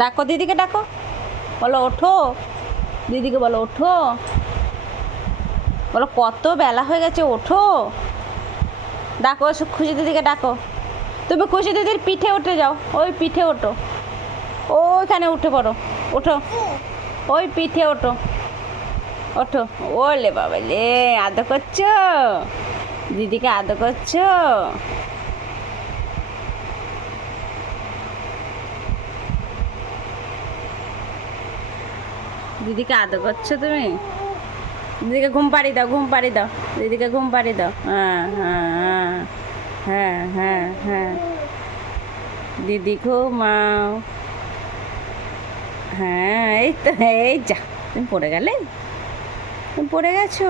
ডাকো দিদিকে, ডাকো, বলো ওঠো, দিদিকে বলো ওঠো, বলো কত বেলা হয়ে গেছে, ওঠো। ডাকো, খুশি দিদিকে ডাকো। তুমি খুশি দিদির পিঠে উঠে যাও, ওই পিঠে ওঠো, ওইখানে উঠে পড়ো, ওঠো, ওই পিঠে ওঠো, ওঠো। ওলে বাবা লে, আদর করছো, দিদিকে আদর করছো। দিদিকে আদর করছো তুমি। দিদিকে ঘুম পাড়ি দাও, ঘুম পাড়ি দাও, দিদিকে ঘুম পাড়ি দাও। হ্যাঁ হ্যাঁ হ্যাঁ হ্যাঁ হ্যাঁ, দিদি ঘুমাও। হ্যাঁ এই তো, এই যা, তুমি পড়ে গেলে, তুমি পড়ে গেছো।